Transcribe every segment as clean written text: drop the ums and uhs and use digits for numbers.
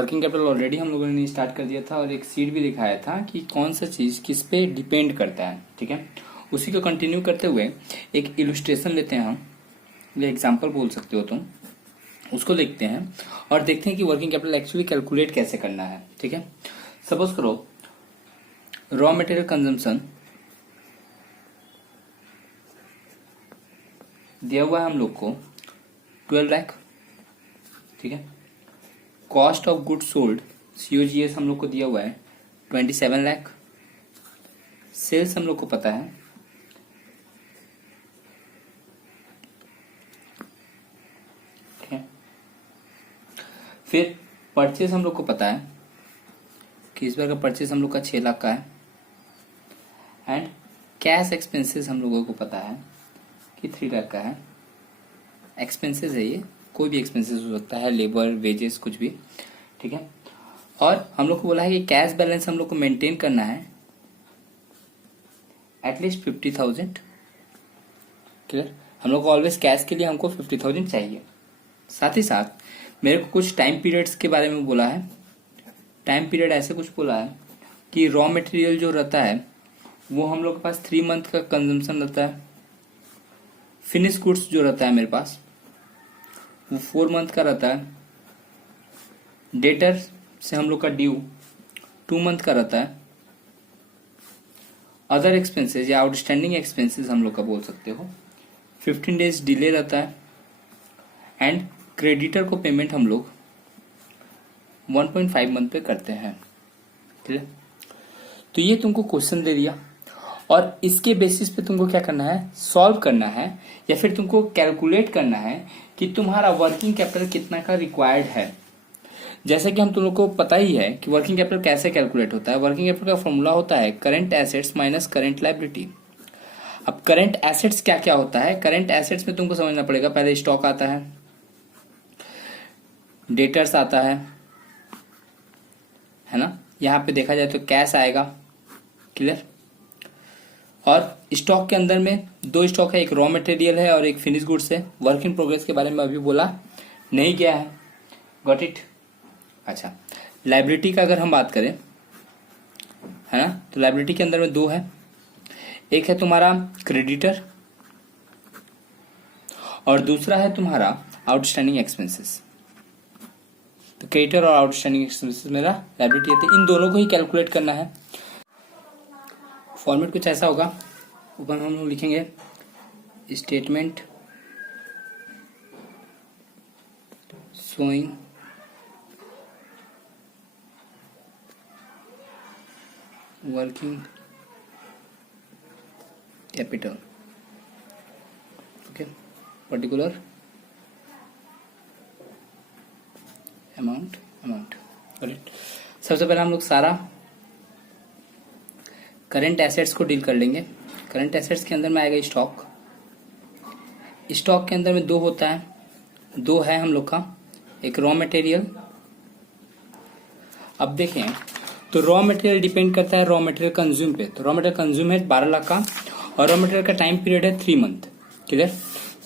Working capital already हम लोगों ने स्टार्ट कर दिया था और एक सीट भी दिखाया था कि कौन सा चीज किस पे डिपेंड करता है। ठीक है, उसी को कंटिन्यू करते हुए एक इलुस्ट्रेशन लेते हैं हम, या एग्जांपल बोल सकते हो तुम, उसको देखते हैं और देखते हैं कि वर्किंग कैपिटल एक्चुअली कैलकुलेट कैसे करना है। ठीक है, सपोज करो रॉ मटेरियल कंजम्पशन दिया हुआ है हम लोग को 12 लाख। ठीक है, cost of good sold COGS हम लोग को दिया हुआ है 27 लाख। सेल्स हम लोग को पता है ठीक है, फिर परचेज हम लोग को पता है कि इस बार का परचेज हम लोग का 6 लाख का है। एंड कैश एक्सपेंसेस हम लोगों को पता है कि 3 लाख का है। एक्सपेंसेस है ये, कोई भी एक्सपेंसेस हो सकता है, लेबर, वेजेस, कुछ भी। ठीक है, और हम लोग को बोला है कि कैश बैलेंस हम लोग को मेंटेन करना है एटलीस्ट 50,000। क्लियर, हम लोग को ऑलवेज कैश के लिए हमको 50,000 चाहिए। साथ ही साथ मेरे को कुछ टाइम पीरियड्स के बारे में बोला है। टाइम पीरियड ऐसे कुछ बोला है कि रॉ मटेरियल जो रहता है वो हम लोग के पास 3 मंथ का कंजम्पशन रहता है। फिनिश गुड्स जो रहता है मेरे पास वो 4 मंथ का रहता है। डेटर से हम लोग का ड्यू 2 मंथ का रहता है। अदर एक्सपेंसेस या आउटस्टैंडिंग एक्सपेंसेस हम लोग का बोल सकते हो 15 डेज डिले रहता है। एंड क्रेडिटर को पेमेंट हम लोग 1.5 मंथ पे करते हैं। ठीक है, तो ये तुमको क्वेश्चन दे दिया और इसके बेसिस पे तुमको क्या करना है, सॉल्व करना है या फिर तुमको कैलकुलेट करना है कि तुम्हारा वर्किंग कैपिटल कितना का रिक्वायर्ड है। जैसे कि हम तुम लोग को पता ही है कि वर्किंग कैपिटल कैसे कैलकुलेट होता है। वर्किंग कैपिटल का फॉर्मूला होता है current assets minus current liability. अब करंट एसेट्स क्या क्या होता है, करंट एसेट्स में तुमको समझना पड़ेगा, पहले स्टॉक आता है, डेटर्स आता है ना, यहाँ पे देखा जाए तो कैश आएगा। क्लियर, और स्टॉक के अंदर में 2 स्टॉक है, एक रॉ मटेरियल है और एक फिनिश गुड्स है। वर्क इन प्रोग्रेस के बारे में अभी बोला नहीं गया है। Got it. अच्छा, लायबिलिटी का अगर हम बात करें है ना, तो लायबिलिटी के अंदर में 2 है। एक है तुम्हारा क्रेडिटर और दूसरा है तुम्हारा आउटस्टैंडिंग एक्सपेंसेस। तो क्रेडिटर और आउटस्टैंडिंग एक्सपेंसेस मेरा लायबिलिटी है, तो इन दोनों को ही कैलकुलेट करना है। फॉर्मेट कुछ ऐसा होगा, ऊपर हम लोग लिखेंगे statement showing working capital. Okay, particular amount. Correct. सबसे पहले हम लोग सारा करंट एसेट्स को डील कर लेंगे। करंट एसेट्स के अंदर में आएगा स्टॉक। स्टॉक के अंदर में 2 होता है, 2 है हम लोग का, एक रॉ मटेरियल। अब देखें तो रॉ मटेरियल डिपेंड करता है रॉ मटेरियल कंज्यूम पे। तो रॉ मटेरियल कंज्यूम है 12 लाख का और रॉ मटेरियल का टाइम पीरियड है 3 मंथ। क्लियर,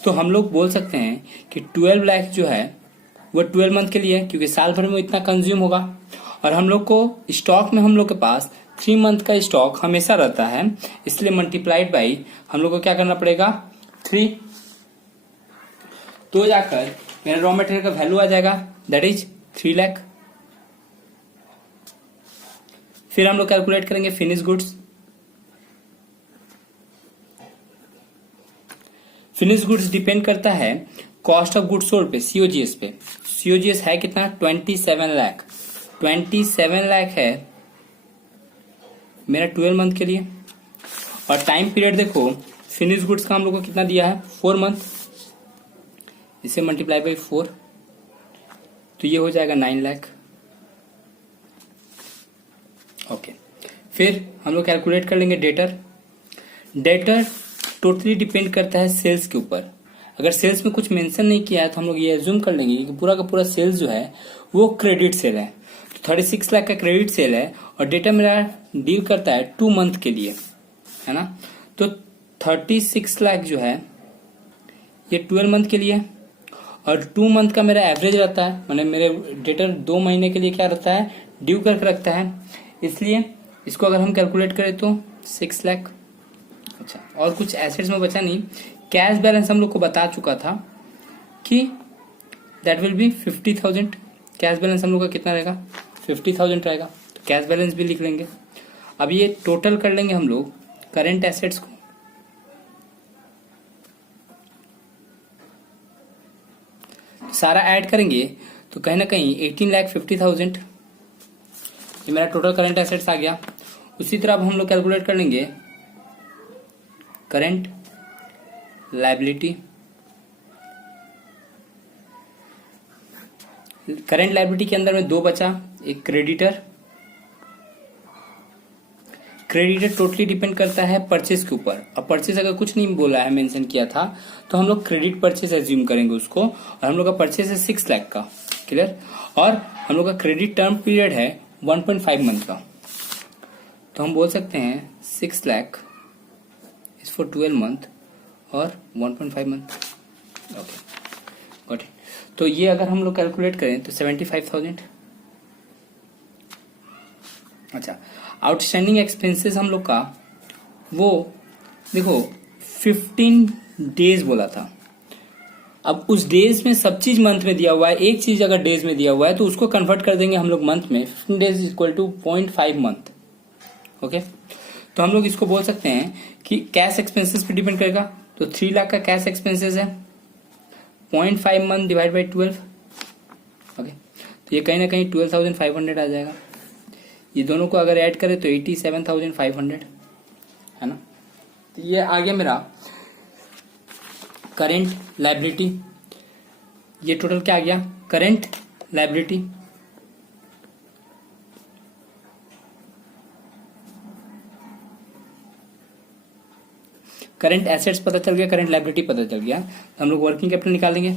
तो हम लोग बोल सकते हैं कि 12 लाख जो है वो 12 मंथ के लिए है, क्योंकि साल भर में इतना कंज्यूम होगा। और हम लोग को स्टॉक में हम लोग के पास 3 मंथ का स्टॉक हमेशा रहता है, इसलिए मल्टीप्लाइड बाई हम लोग को क्या करना पड़ेगा 3। तो जाकर मेरा रॉ मटेरियल का वैल्यू आ जाएगा, दैट इज 3 लाख। फिर हम लोग कैलकुलेट करेंगे finish goods. Finish goods depend करता है कॉस्ट ऑफ गुड्स सोल्ड पे, COGS पे। COGS है कितना, 27 लाख। 27 लाख है मेरा 12 मंथ के लिए। और टाइम पीरियड देखो फिनिश गुड्स का हम लोग को कितना दिया है, 4 मंथ। इसे मल्टीप्लाई बाई 4 तो ये हो जाएगा 9 लाख। ओके, फिर हम लोग कैलकुलेट कर लेंगे डेटर। डेटर टोटली डिपेंड करता है सेल्स के ऊपर। अगर सेल्स में कुछ मेंशन नहीं किया है तो हम लोग ये एज्यूम कर लेंगे कि पूरा का पूरा सेल्स जो है वो क्रेडिट सेल है। तो 36 लाख का क्रेडिट सेल है और डेटा मेरा डील करता है 2 मंथ के लिए, है ना। तो 36 लाख जो है ये 12 मंथ के लिए और 2 मंथ का मेरा एवरेज रहता है, मैंने मेरे डेटर 2 महीने के लिए क्या रहता है, ड्यू करके रखता है, इसलिए इसको अगर हम कैलकुलेट करें तो 6 लाख। अच्छा, और कुछ एसेट्स में बचा नहीं। कैश बैलेंस हम लोग को बता चुका था कि that will B 50,000। Cash balance हम लोग का कितना रहेगा, 50,000 रहेगा, तो कैश बैलेंस भी लिख लेंगे। अब ये टोटल कर लेंगे हम लोग करेंट एसेट्स को, सारा ऐड करेंगे तो कहीं ना कहीं 18,50,000 ये मेरा टोटल करंट एसेट्स आ गया। उसी तरह अब हम लोग कैलकुलेट कर लेंगे करंट लायबिलिटी। करंट लायबिलिटी के अंदर में 2 बचा, एक क्रेडिटर। क्रेडिटर टोटली डिपेंड करता है परचेज के ऊपर। अब परचेज अगर कुछ नहीं बोला है, मेंशन किया था, तो हम लोग क्रेडिट परचेज एज्यूम करेंगे उसको, और हम लोग का परचेज है 6 लाख का, क्लियर। और हम लोग का क्रेडिट टर्म पीरियड है 1.5 मंथ का, तो हम बोल सकते हैं 6 लाख इज फॉर 12 मंथ और 1.5 मंथ। Okay, got it. तो ये अगर हम लोग कैलकुलेट करें तो 75,000। अच्छा, आउटस्टैंडिंग एक्सपेंसेस हम लोग का वो देखो 15 डेज बोला था। अब उस डेज में सब चीज मंथ में दिया हुआ है, एक चीज अगर डेज में दिया हुआ है तो उसको कन्वर्ट कर देंगे हम लोग मंथ में। 15 days equal to 0.5 month. Okay, तो हम लोग इसको बोल सकते हैं कि कैश एक्सपेंसेस पे डिपेंड करेगा, तो 3 लाख का कैश एक्सपेंसेस है, 0.5 मंथ डिवाइड बाई 12। ओके, तो ये कहीं ना कहीं 12,500 आ जाएगा। ये दोनों को अगर ऐड करें तो 87,500 है ना। तो ये आ गया मेरा करेंट लायबिलिटी। ये टोटल क्या आ गया, करेंट लायबिलिटी। करेंट एसेट्स पता चल गया, करेंट लायबिलिटी पता चल गया, तो हम लोग वर्किंग कैपिटल निकालेंगे।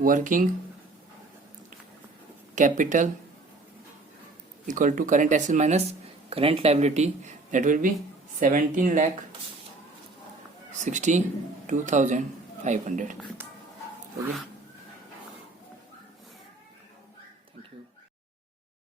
Working capital equal to current asset minus current liability, that will be 17,62,500। Okay.